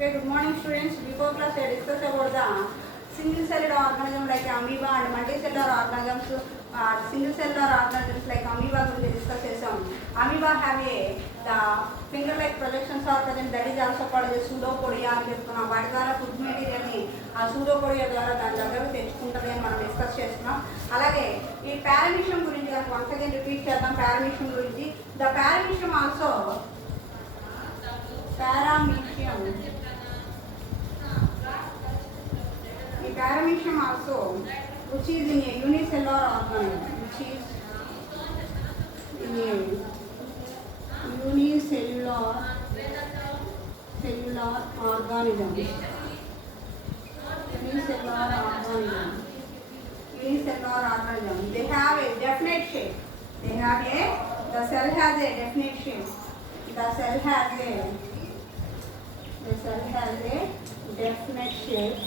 Okay, good morning students. Before class I discussed about the single celled organism like amoeba and multicellular organisms. Single cellular organisms like amoeba we discuss చేసాం. Amoeba have the finger like projections are present, that is also called as pseudopodia అని చెప్తున్నాం. వాటి ద్వారా food material ని ఆ pseudopodia ద్వారా దాని దగ్గరకు తెచ్చుకుంటుంది అని మనం డిస్కస్ చేస్తున్నాం. అలాగే ఈ పారామీషియం గురించి కనుక వన్స్ అగైన్ రిపీట్ చేద్దాం. పారామీషియం గురించి the paramecium also paramecium. The paramecium also, which is in a unicellular organism, which is in a unicellular organism. Unicellular organism. They have a definite shape. The cell has a definite shape. The cell has a definite shape.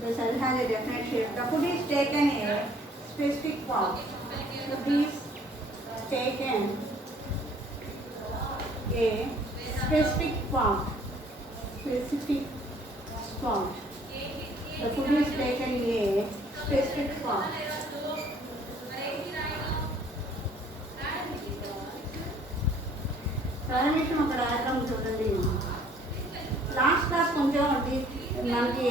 The cell has a definite shape. The food is taken a specific form. Food is taken a specific form. The food is taken a specific form. Paramecium ఒక diagram చూడండి. Last class కొంచెం మనకి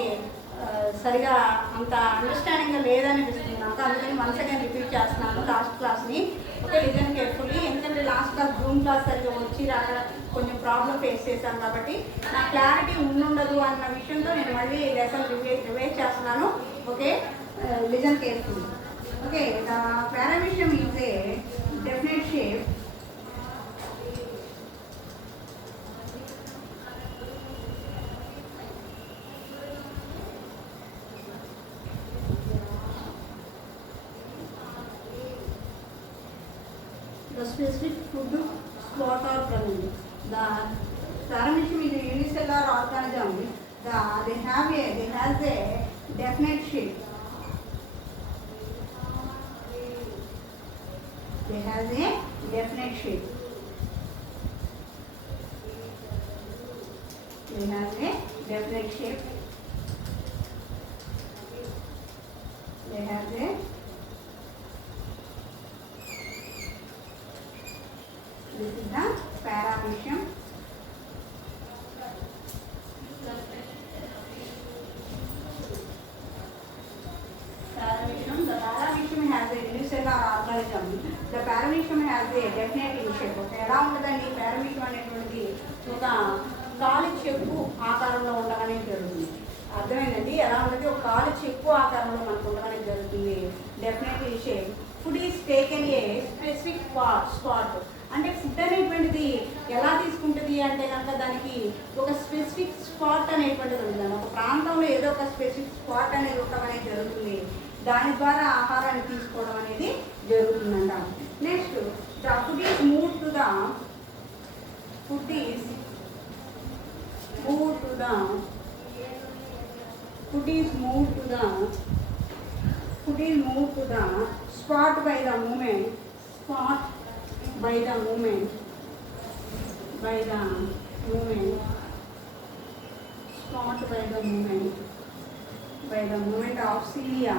సరిగా అంత అండర్స్టాండింగ్గా లేదనిపిస్తుంది నాకు, అందుకని వన్స్ అగైన్ రిపీట్ చేస్తున్నాను లాస్ట్ క్లాస్ని. Okay, listen carefully. ఎందుకంటే లాస్ట్ క్లాస్ జూమ్ క్లాస్ సరిగా వచ్చి రాక కొంచెం ప్రాబ్లం ఫేస్ చేశాను కాబట్టి నా క్లారిటీ ఉండదు అన్న విషయంతో నేను మళ్ళీ లెసన్ రివైజ్ చేస్తున్నాను. Okay, listen carefully. Okay, the paramecium is a definite shape. The specific food spot or primary. The paramecium is a unicellular organism. They has a definite shape. They has a definite shape. They have a definite shape. They have a this is the paramecium. The paramecium has a unicellular organism. The paramecium has a definite shape. Okay, ఎలా ఉంటుందండి పారామీషియం అనేటువంటిది ఒక కాలి చెక్కు ఆకారంలో ఉండగానే జరుగుతుంది. అర్థమైందండి ఎలా ఉంటుంది? ఒక కాలి చెక్కు ఆకారంలో మనకు ఉండగానే జరుగుతుంది. Definite shape. Food is taken a specific spot. అంటే ఫుడ్ అనేటువంటిది ఎలా తీసుకుంటుంది అంటే కనుక దానికి ఒక స్పెసిఫిక్ స్పాట్ అనేటువంటిది ఉంటుంది. ఒక ప్రాంతంలో ఏదో ఒక స్పెసిఫిక్ స్పాట్ అనేది ఉండడం అనేది జరుగుతుంది. దాని ద్వారా ఆహారాన్ని తీసుకోవడం అనేది జరుగుతుందంట. Next, the food is move to the spot by the movement. By the movement of cilia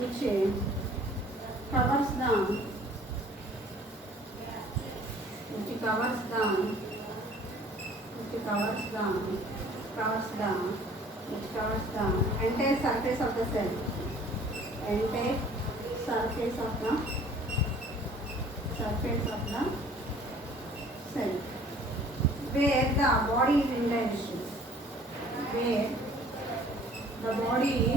which covers the entire surface of the cell. Surface of the cell, where the body is indigested. Where the body is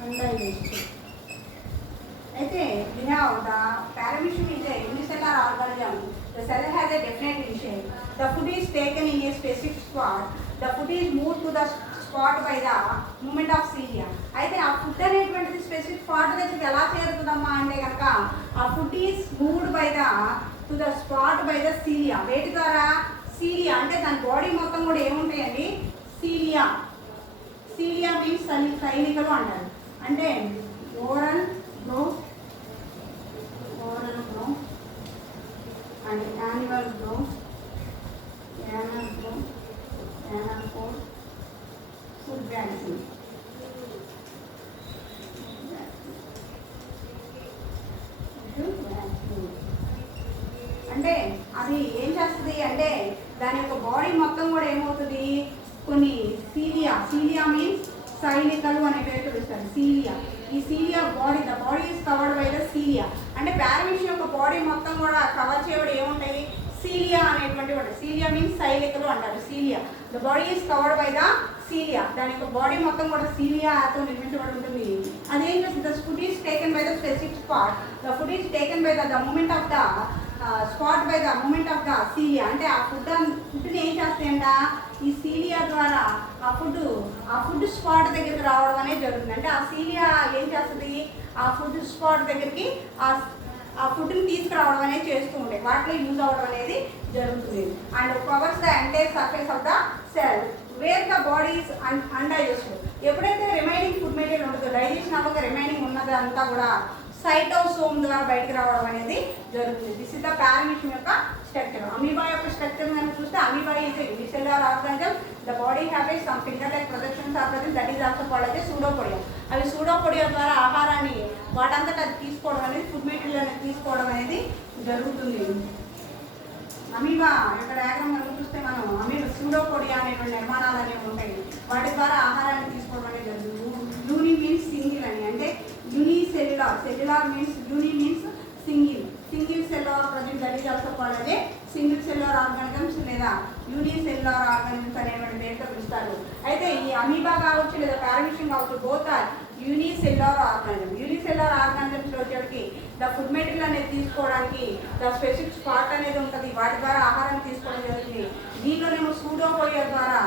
undigested. అయితే we have the paramecium is a unicellular organism. The cell has a definite shape. The food is taken in a specific spot. The food is moved to the spot by the movement of cilia. అయితే ఆ ఫుడ్ అనేటువంటిది specific spot దగ్గరికి ఎలా చేరుతుందమ్మా అంటే కనుక ఆ food is moved by the to the spot by the cilia. వేటి ద్వారా? సిలియా అంటే దాని బాడీ మొత్తం కూడా ఏముంటాయండి? సైనికలు అంటారు. అంటే oral groove and annual grow food vaccine. అంటే అది ఏం చేస్తుంది అంటే దాని యొక్క బాడీ మొత్తం కూడా ఏమవుతుంది, కొన్ని సీలియా మీన్స్ సైనికలు అనే పేరుతో పిలుస్తారు. ఈ cilia body, the body is covered by the cilia. అంటే పారామీషియం యొక్క బాడీ మొత్తం కూడా కవర్ చేయబడి ఏముంటాయి, సీలియా అనేటువంటి వాటి. సీలియా మీన్స్ సైనికలు అంటారు. Cilia, the body is covered by the cilia. దాని యొక్క బాడీ మొత్తం కూడా సీలియాతో నిర్మించబడి ఉంటుంది. అదేం చేస్తుంది, the food is taken by the specific spot. The food is taken by the movement of the spot by the movement of the cilia. అంటే ఆ ఫుడ్ని ఏం చేస్తాయంట, ఈ సీలియా ద్వారా ఆ ఫుడ్ స్పాట్ దగ్గరికి రావడం అనేది జరుగుతుంది. అంటే ఆ సీలియా ఏం చేస్తుంది, ఆ ఫుడ్ స్పాట్ దగ్గరికి ఆ ఫుడ్ని తీసుకురావడం అనేది చేస్తూ ఉంటాయి. వాటిలో యూజ్ అవ్వడం అనేది జరుగుతుంది. And covers the entire surface of the cell where the body is undigested. ఎప్పుడైతే రిమైనింగ్ ఫుడ్ మెటీరియల్ ఉంటుందో, డైజెషన్ అవ్వక రిమైనింగ్ ఉన్నది అంతా కూడా సైటోసోమ్ ద్వారా బయటకు రావడం అనేది జరుగుతుంది. దిస్ ఇస్ ద పారామీషియం యొక్క స్ట్రక్చర్. అమీబా యొక్క స్ట్రక్చర్ మనం చూస్తే amoeba is unicellular organism. The body have some finger like projections are present, that is also called as pseudopodia. అవి సూడోపోడియా ద్వారా ఆహారాన్ని వాటంతటా అది తీసుకోవడం అనేది, ఫుడ్ మెటీరియల్ అనేది తీసుకోవడం అనేది జరుగుతుంది. అమీబా యొక్క డయాగ్రామ్ మనం చూస్తే మనం సూడోపోడియా అనేటువంటి నిర్మాణాలు అనేవి ఉంటాయి. వాటి ద్వారా ఆహారాన్ని తీసుకోవడం అనేది జరుగుతుంది. యూని మీన్స్ సింగిల్ అని, అంటే cellular means uni means single cellular project, that is also called as single cellular organisms లేదా యూనిసెల్యులార్ ఆర్గానిజమ్స్ అనేటువంటి పేరుతో పిలుస్తారు. అయితే ఈ అమీబా కావచ్చు లేదా పారామీషియం కావచ్చు, both are unicellular organism. Unicellular ఆర్గానిజమ్స్లో వచ్చేటికి ద ఫుడ్ మెటీరియల్ అనేది తీసుకోవడానికి ద స్పెసిఫిక్ స్పాట్ అనేది ఉంటుంది. వాటి ద్వారా ఆహారాన్ని తీసుకోవడం జరుగుతుంది. దీంట్లోనేమో సూడోపోడియా ద్వారా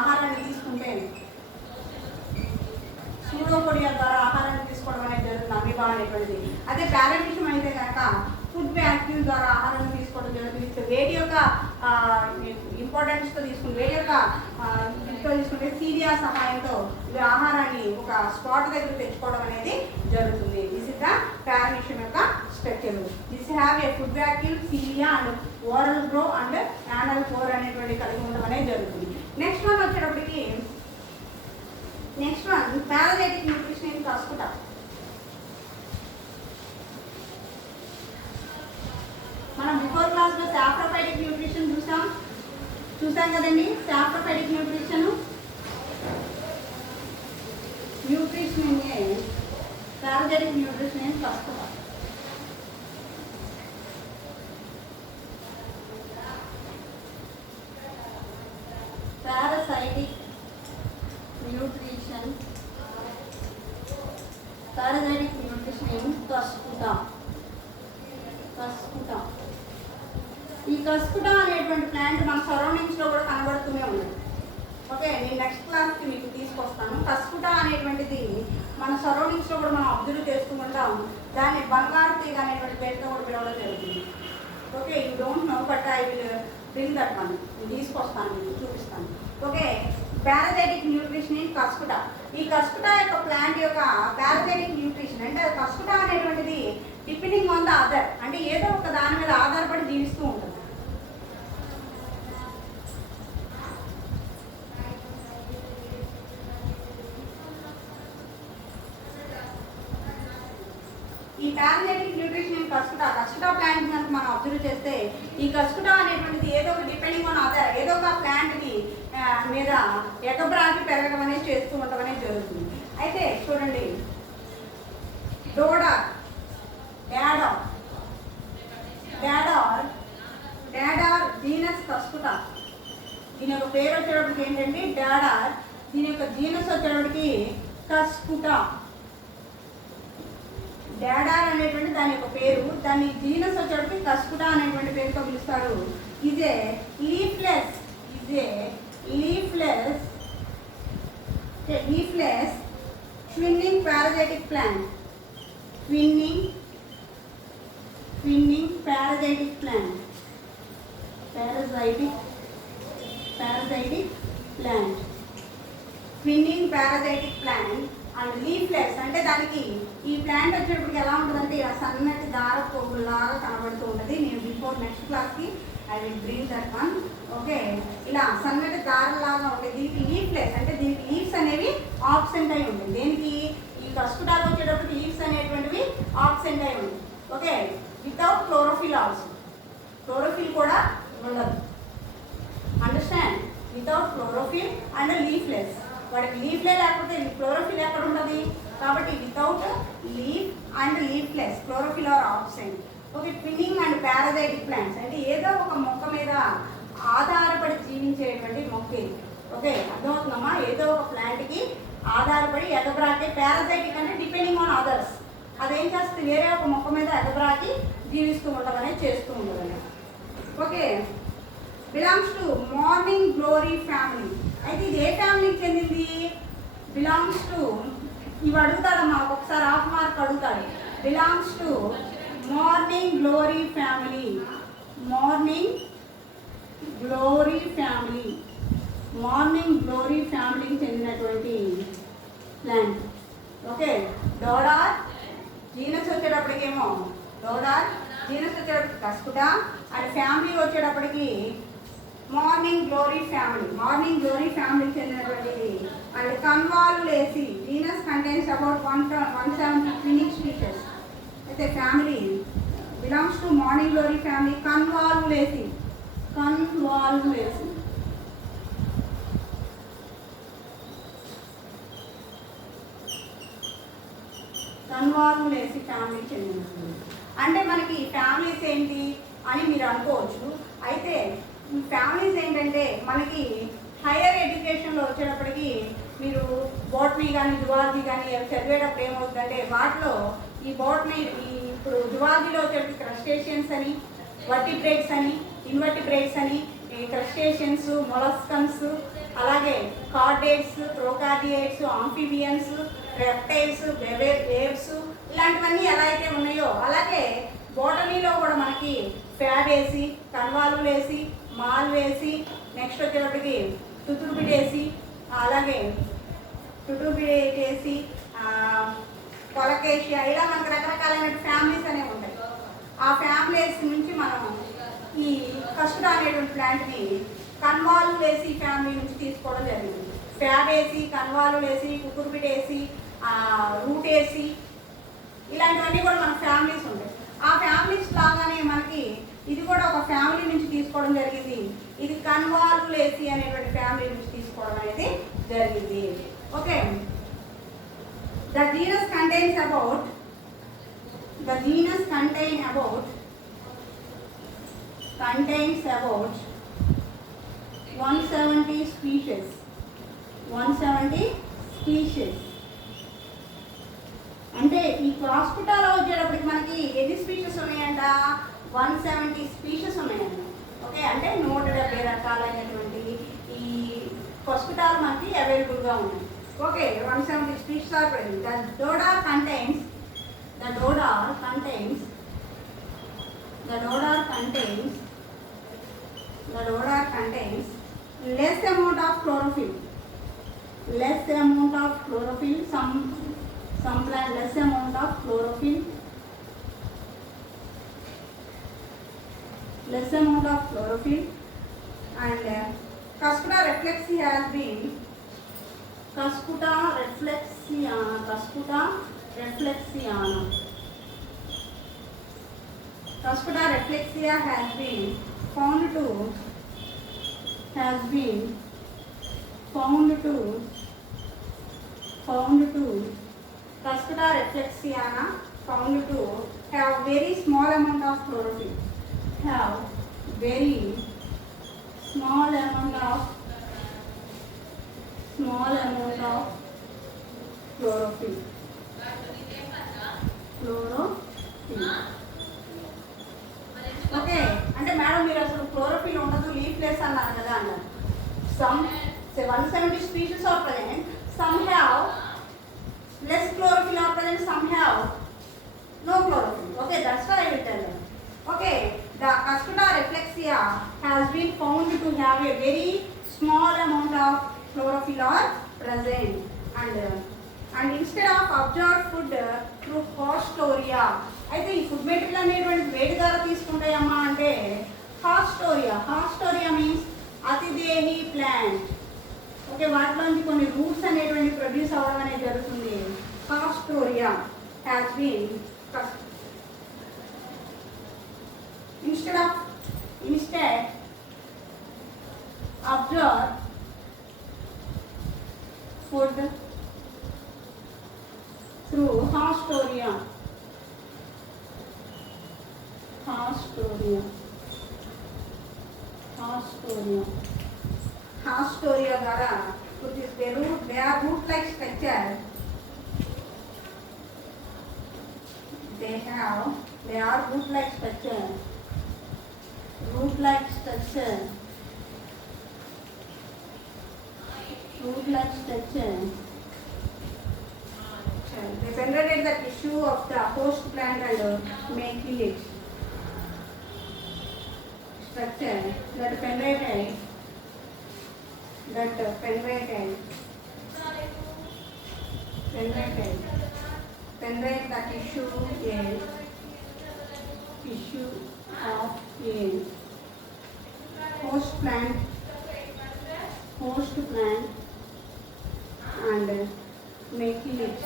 ఆహారాన్ని తీసుకుంటే, సూడోపోడియా ద్వారా ఆహారాన్ని తీసుకోవడం అనేది జరుగుతుంది అమీబా అనేటువంటిది. అదే పారామీషియం అయితే కనుక ఫుడ్ వ్యాక్యూమ్ ద్వారా ఆహారాన్ని తీసుకోవడం జరుగుతుంది. వేడి యొక్క ఇంపార్టెన్స్తో వేడి యొక్క ఇంట్లో తీసుకుంటే సీలియా సహాయంతో ఆహారాన్ని ఒక స్పాట్ దగ్గర తెచ్చుకోవడం అనేది జరుగుతుంది. దిస్ ఇస్ ద పారామీషియం యొక్క structure. This have a food vacuum, cilia and oral groove and anal core అనేటువంటి కలిగి ఉండడం అనేది జరుగుతుంది. నెక్స్ట్ వన్ వచ్చేటప్పటికి పారాసైటిక్ న్యూట్రిషన్ కసుకుంటాం. మనం బిఫోర్ క్లాస్లో సాఫ్రోఫైటిక్ న్యూట్రిషన్ చూసాం కదండి. సాఫ్రోఫైటిక్ న్యూట్రిషన్ పారాసైటిక్ న్యూట్రిషన్ కసుకుంటాం. పారాసైటిక్ న్యూట్రిషన్ కసుకుంటాం. ఈ కస్కుటా అనేటువంటి ప్లాంట్ మన సరౌండింగ్స్లో కూడా కనబడుతూనే ఉంది. ఓకే, నేను నెక్స్ట్ క్లాస్కి మీకు తీసుకొస్తాను. కస్కుటా అనేటువంటిది మన సరౌండింగ్స్లో కూడా మనం అబ్జర్వ్ చేసుకుంటాం. దాన్ని బంగారు తీగ అనేటువంటి పేరుతో కూడా పిలవడం జరుగుతుంది. Okay, you don't know but I will bring that one. నేను తీసుకొస్తాను, మీకు చూపిస్తాను. Okay, parasitic nutrition in Cuscuta. ఈ కస్కుటా యొక్క ప్లాంట్ యొక్క పారాసైటిక్ న్యూట్రిషన్ అంటే కస్కుటా అనేటువంటిది డిపెండింగ్ ఆన్ ద అదర్, అంటే ఏదో ఒక దాని మీద ఆధారపడి జీవిస్తూ ఉంటుంది. ఈ పారాసైటిక్ న్యూట్రిషన్ కస్కుటా ప్లాంట్ కనుక మనం అబ్జర్వ్ చేస్తే, ఈ కస్కుటా అనేటువంటిది ఏదో ఒక డిపెండింగ్ ఆన్ అదర్, ఏదో ఒక ప్లాంట్ని మీద ఎగబ్రాకి పెరగడం అనేది చేస్తూ ఉండడం అనేది జరుగుతుంది. అయితే చూడండి, డాడార్ జీనస్ కస్కుటా. దీని యొక్క పేరు వచ్చేటప్పటికి ఏంటంటే డాడార్. దీని యొక్క జీనస్ వచ్చేటప్పటికి కస్కుటా. డాడార్ అనేటువంటి దాని యొక్క పేరు, దాని జీనస్ వచ్చేటప్పటికి కస్కుటా అనేటువంటి పేరుతో పిలుస్తారు. ఇదే leafless twinning parasitic plant. Twinning parasitic plant. Parasitic plant. Spinning parasitic plant and leafless. అంటే దానికి ఈ ప్లాంట్ వచ్చేటప్పటికి ఎలా ఉంటుందంటే ఇలా సన్నటి దార పొగులాగా కనబడుతూ ఉంటుంది. నేను బిఫోర్ నెక్స్ట్ క్లాస్కి I will bring that one. Okay, ఇలా సన్నటి దారలాగా ఉంటాయి. దీనికి లీఫ్లెస్ అంటే దీనికి లీవ్స్ అనేవి ఆబ్సెంట్ అయి ఉంటుంది. దేనికి ఈ కస్కుటాలు వచ్చేటప్పటికి లీవ్స్ అనేటువంటివి ఆబ్సెంట్ అయి ఉంటుంది. Okay, without chlorophyll also. Chlorophyll కూడా ఉండదు. Understand, without chlorophyll and leafless. వాడికి లీఫ్లే లేకపోతే క్లోరోఫిల్ ఎక్కడ ఉంటుంది కాబట్టి without leaf and leafless, chlorophyll are absent. Okay, twinning and parasitic plants అంటే ఏదో ఒక మొక్క మీద ఆధారపడి జీవించేటువంటి మొక్క ఇది. ఓకే, అర్థమవుతుందమ్మా? ఏదో ఒక ప్లాంట్కి ఆధారపడి ఎగబ్రాకే. పారాసైటిక్ అంటే డిపెండింగ్ ఆన్ అదర్స్. అదేం చేస్తుంది, వేరే ఒక మొక్క మీద ఎగబ్రాకి జీవిస్తూ ఉండగానే చేస్తూ ఉండగానే. Okay, belongs to morning glory family. అయితే ఇది ఏ ఫ్యామిలీకి చెందింది? బిలాంగ్స్ టు, ఇవి అడుగుతాడమ్మా ఒకసారి హాఫ్ మార్క్ అడుగుతాడు. Belongs to morning glory family. Morning glory family, morning glory ఫ్యామిలీకి చెందినటువంటి ప్లాంట్. ఓకే, డోడార్ జీనస్ వచ్చేటప్పటికేమో డోడార్, జీనస్ వచ్చేటప్పటికి కస్కుటా అండ్ ఫ్యామిలీ వచ్చేటప్పటికి morning glory family. Morning glory ఫ్యామిలీకి చెందినటువంటిది. And Convolvulaceae genus contains about 170 twinning species. అయితే family belongs to morning glory family. Convolvulaceae, Convolvulaceae Convolvulaceae ఫ్యామిలీకి చెందినటువంటి. అంటే మనకి ఫ్యామిలీస్ ఏంటి అని మీరు అనుకోవచ్చు. అయితే ఫ్యామిలీస్ ఏంటంటే మనకి హైయర్ ఎడ్యుకేషన్లో వచ్చేటప్పటికి మీరు బోటనీ కానీ జువాలజీ కానీ చదివేటప్పుడు ఏమవుతుందంటే వాటిలో ఈ బోటనీ ఇప్పుడు జువాలజీలో వచ్చేటప్పుడు క్రస్టేషియన్స్ అని, వర్టిబ్రేట్స్ అని, ఇన్వర్టిబ్రేట్స్ అని, క్రస్టేషియన్స్, మొలస్కన్స్, అలాగే కార్డేట్స్, ప్రోకార్డియేట్స్, ఆంఫిబియన్స్, రెప్టైల్స్, వేవ్స్, ఇలాంటివన్నీ ఎలా అయితే ఉన్నాయో అలాగే బోటనీలో కూడా మనకి ఫ్యాబేసి, కన్వాల్యులేసి, మాల్వేసి, నెక్స్ట్ వచ్చేటప్పటికి టుతుర్బిడేసి, అలాగే టుతుర్బిడేసి, కొలకేషియా, ఇలా మనకు రకరకాలైన ఫ్యామిలీస్ అనేవి ఉంటాయి. ఆ ఫ్యామిలీస్ నుంచి మనం ఈ కస్కుటా అనేటువంటి ప్లాంట్ని కన్వాల్యులేసి ఫ్యామిలీ నుంచి తీసుకోవడం జరిగింది. ఫ్యాబేసి, కన్వాల్యులేసి, కుకుర్బిడేసి, రూటేసి, ఇలాంటివన్నీ కూడా మన ఫ్యామిలీస్ ఉంటాయి. ఆ ఫ్యామిలీస్ లాగానే మనకి ఇది కూడా ఒక ఫ్యామిలీ నుంచి తీసుకోవడం జరిగింది. ఇది కన్వాల్యులేసి అనేటువంటి ఫ్యామిలీ నుంచి తీసుకోవడం అనేది జరిగింది. Okay, the genus contains about 170 species. 170 species. అంటే ఈ కస్కుటాలో వచ్చేటప్పటికి మనకి ఎన్ని స్పీషెస్ ఉన్నాయంట? 170 స్పీషెస్ ఉన్నాయంట. ఓకే, అంటే 170 రకాలైనటువంటి ఈ కస్కుటాలు మనకి అవైలబుల్గా ఉన్నాయి. Okay, 170 species are present. The dodar contains less amount of chlorophyll. Some plant less amount of chlorophyll. And Cuscuta reflexia has been Cuscuta reflexia has been found to Cuscuta reflexiana found to have very small amount of chlorophyll. Small amount of chlorophyll. Okay, అంటే మేడం మీరు అసలు క్లోరోఫిల్ ఉండదు, లీఫ్లెస్ అన్నారు కదా అన్నారు. Some 170 species are present. Some have less chlorophyll are present. Some have no chlorophyll. Okay, that's why I will tell you. Okay, the Cuscuta reflexia has been found to have a very small amount of chlorophyll are present. And instead of absorbed food through haustoria, అయితే ఈ food material అనేటువంటి వేడి ద్వారా తీసుకుంటాయమ్మా అంటే haustoria means అతిదేహి plant. Okay, వాటిలోంచి కొన్ని రూట్స్ అనేటువంటి ప్రొడ్యూస్ అవ్వడం అనేది జరుగుతుంది. Haustoria has been instead absorb food through haustoria ద్వారా, which is they are root like structure. They are root like structure. They penetrate the tissue of the host plant and make it structure that penetrate the tissue of a host plant and make it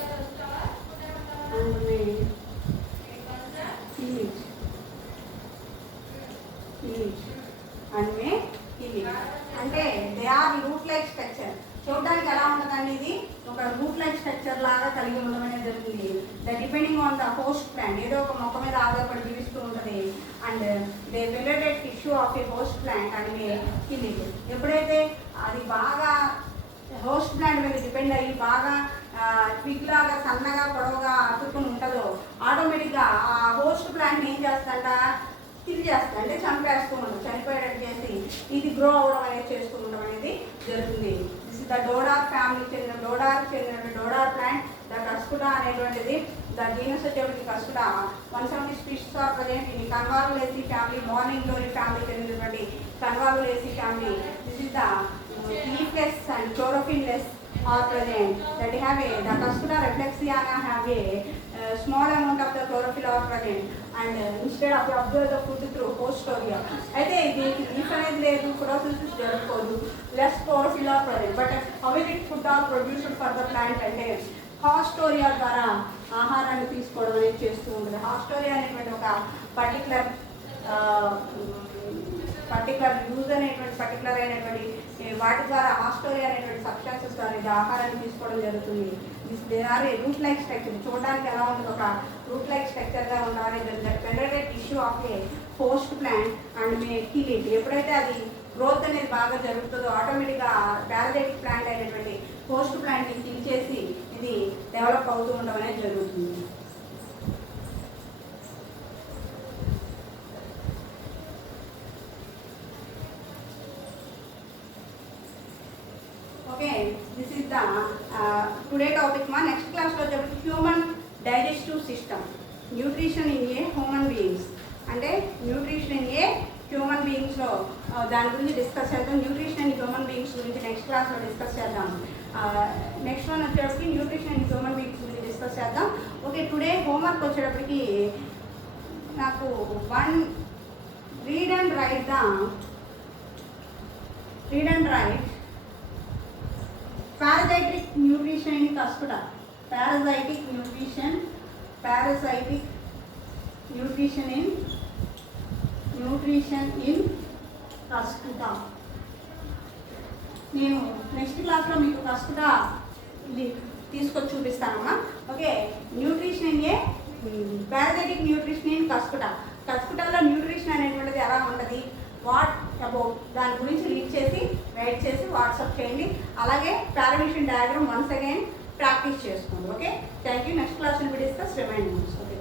అంటే they are root like structure. చూడడానికి ఎలా ఉంటుందండి, ఇది ఒక root like structure లాగా కలిగి ఉండడం అనేది జరుగుతుంది. The depending on the host plant, ఏదో ఒక మొక్క మీద ఆధారపడి జీవిస్తూ ఉంటుంది. And they penetrate tissue of a host plant and may kill it. ఎప్పుడైతే అది బాగా హోస్ట్ ప్లాంట్ మీద డిపెండ్ అయ్యి బాగా ట్విగ్ లాగా సన్నగా పొడవుగా అతుక్కుని ఉంటుందో, ఆటోమేటిక్గా ఆ హోస్ట్ ప్లాంట్ని ఏం చేస్తుందంట, కిల్ చేస్తుంది, అంటే చంపేస్తూ ఉండదు, చనిపోయేటట్టు చేసి ఇది గ్రో అవ్వడం అనేది చేస్తూ ఉండడం అనేది జరుగుతుంది. దిస్ ఇస్ ద డోడార్ ఫ్యామిలీకి చెందిన డోడార్ ప్లాంట్. ద కస్కుటా అనేటువంటిది, ద జీనస్ వచ్చేప్పటికి Cuscuta 170 species of present in Convolvulaceae family, morning glory ఫ్యామిలీకి చెందినటువంటి Convolvulaceae family. This is the leafless and chlorophyll-less are present that have the Cuscuta reflexiana have a small amount of the chlorophyll are present and instead of absorb the food through haustoria. అయితే దీనికి leaf అనేది లేదు, photosynthesis జరగకపోదు, less chlorophyll are present, but how is it food are produced for the plant అంటే హాస్టోరియా ద్వారా ఆహారాన్ని తీసుకోవడం అనేది చేస్తూ ఉంటుంది. హాస్టోరియా అనేటువంటి ఒక పర్టికులర్ యూజ్ అనేటువంటి పర్టికులర్ అయినటువంటి వాటి ద్వారా హాస్టోరియా అనేటువంటి సబ్స్టాన్సెస్ ద్వారా ఇది ఆహారాన్ని తీసుకోవడం జరుగుతుంది. They are a root like structure. చూడడానికి ఎలా ఉంటుంది, ఒక రూట్ లైక్ స్ట్రక్చర్గా ఉండాలి. Penetrate tissue of a host plant and may kill it. ఎప్పుడైతే అది గ్రోత్ అనేది బాగా జరుగుతుందో ఆటోమేటిక్గా పారాసైటిక్ ప్లాంట్ అయినటువంటి హోస్ట్ ప్లాంట్ని కిల్ చేసి ఇది డెవలప్ అవుతూ ఉండడం అనేది జరుగుతుంది. Okay, this is the today topic. Ma next class lo chapter human digestive system, nutrition in a human beings. అంటే న్యూట్రిషన్ ఇన్ ఏ హ్యూమన్ బీయింగ్స్లో దాని గురించి డిస్కస్ చేద్దాం. న్యూట్రిషన్ ఇన్ హ్యూమన్ బీయింగ్స్ గురించి నెక్స్ట్ క్లాస్లో డిస్కస్ చేద్దాం. నెక్స్ట్ వన్ వచ్చేటప్పటికి nutrition in human beings గురించి డిస్కస్ చేద్దాం. ఓకే, టుడే హోంవర్క్ వచ్చేటప్పటికి నాకు read and write parasitic nutrition in Cuscuta. Parasitic nutrition in Cuscuta. నేను నెక్స్ట్ క్లాస్లో మీకు కస్కుటా తీసుకొచ్చి చూపిస్తానమ్మా. Okay, nutrition in a parasitic nutrition in Cuscuta. కస్కుటాలో న్యూట్రిషన్ అనేటువంటిది ఎలా ఉంటుంది, వాట్ అబౌట్ దాని గురించి రీడ్ చేసి రైట్ చేసి వాట్సాప్ చేయండి. అలాగే paramecium diagram once again practice చేసుకోండి. Okay, thank you. Next class will be discuss remindings. Okay.